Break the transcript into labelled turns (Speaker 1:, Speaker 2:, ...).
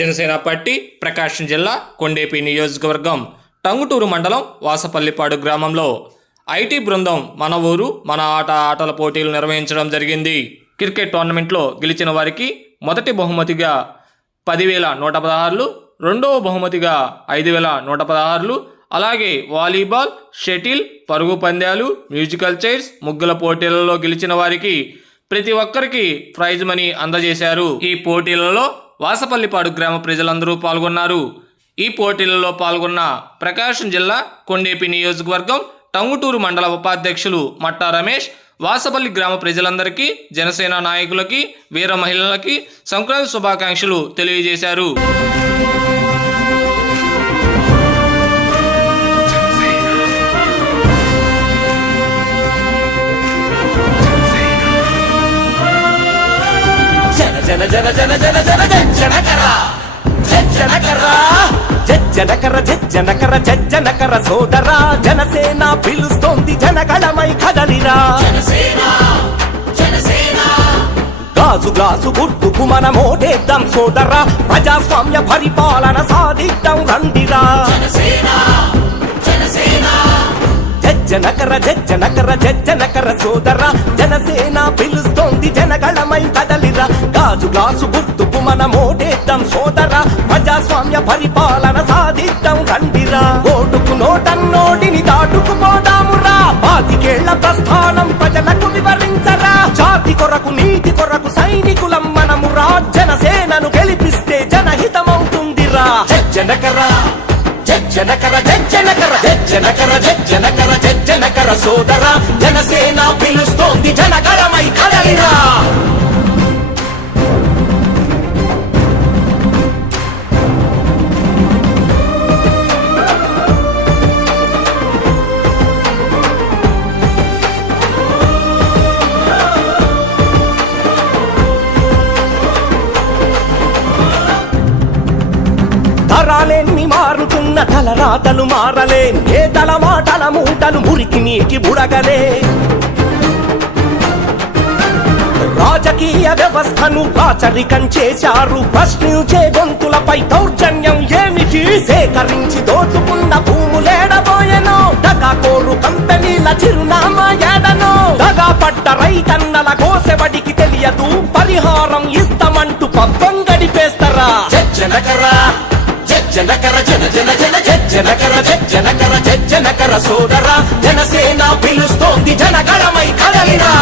Speaker 1: Janasena party ప్రకాశం జిల్లా కొండేపి నియోజకవర్గం టంగుటూరు మండలం వాసపల్లిపాడు గ్రామంలో ఐటీ బృందం మన ఊరు మన ఆట ఆటల పోటీలు నిర్వహించడం జరిగింది. క్రికెట్ టోర్నమెంట్లో గెలిచిన వారికి మొదటి బహుమతిగా పదివేల నూట పదహారులు రెండవ బహుమతిగా ఐదు వేల నూట పదహారులు అలాగే వాలీబాల్ షటిల్ పరుగు పందాలు మ్యూజికల్ చైర్స్ ముగ్గుల పోటీలలో గెలిచిన వారికి ప్రతి ఒక్కరికి ప్రైజ్ మనీ అందజేశారు. ఈ పోటీలలో వాసపల్లిపాడు గ్రామ ప్రజలందరూ పాల్గొన్నారు. ఈ పోటీలలో పాల్గొన్న ప్రకాశం జిల్లా కొండేపి నియోజకవర్గం టంగుటూరు మండల ఉపాధ్యక్షులు మట్టా రమేష్ వాసపల్లి గ్రామ ప్రజలందరికీ జనసేన నాయకులకి వీర మహిళలకి సంక్రాంతి శుభాకాంక్షలు తెలియజేశారు.
Speaker 2: జన జన జన జన జన జన జనకర జనకర జనకర జనకర జనకర సోదరా జనసేన పిలుస్తోంది జనగళమై కదలిరా. గాజు గ్లాసు గుర్తుకు మనం ఓటేద్దాం సోదరా ప్రజాస్వామ్య పరిపాలన సాధిద్దాం రండిరా. జనకర జనకర జనకర సోదర జనసేన పిలుస్తోంది జనగళమై కదలిరా. గాజు గ్లాసు గుర్తుకు మన మోటేద్దాం సోదర ప్రజాస్వామ్య పరిపాలన సాధిద్దాం కండిరా ఓటుకు నోటన్నోటిని దాటుకుపోదామురా. పాతికేళ్ళ ప్రస్థానం ప్రజలకు వివరించరా. జాతి కొరకు నీతి కొరకు సైనికులం మనమురా. జనసేనను గెలిపిస్తే జనహితమవుతుందిరా. జనకరా జనకర జనకర జనకర జనకర జనకర సోదర జనసేన పిల్ల. తలరాతలు మారలే ఏ తల మాటల మూటలు మురికి నీకి బుడగలే. రాజకీయ వ్యవస్థను రాచరికం చేశారు ప్రశ్నించే గొంతులపై దౌర్జన్యం ఏమిటి? సేకరించి దోచుకున్న భూములేడబోయెనో దగాకోరు కంపెనీల చిరునామా ఏడనో? దగా పడ్డ రైతన్నల కోసెవడికి తెలియదు పరిహారం ఇస్తామంటూ పబ్బం గడిపేస్తారా? జనకరా జనకర జన జన జన జనకర జనకర జనకర సోదరా జనసేన పిలుస్తోంది జనగణమై కదలిరా.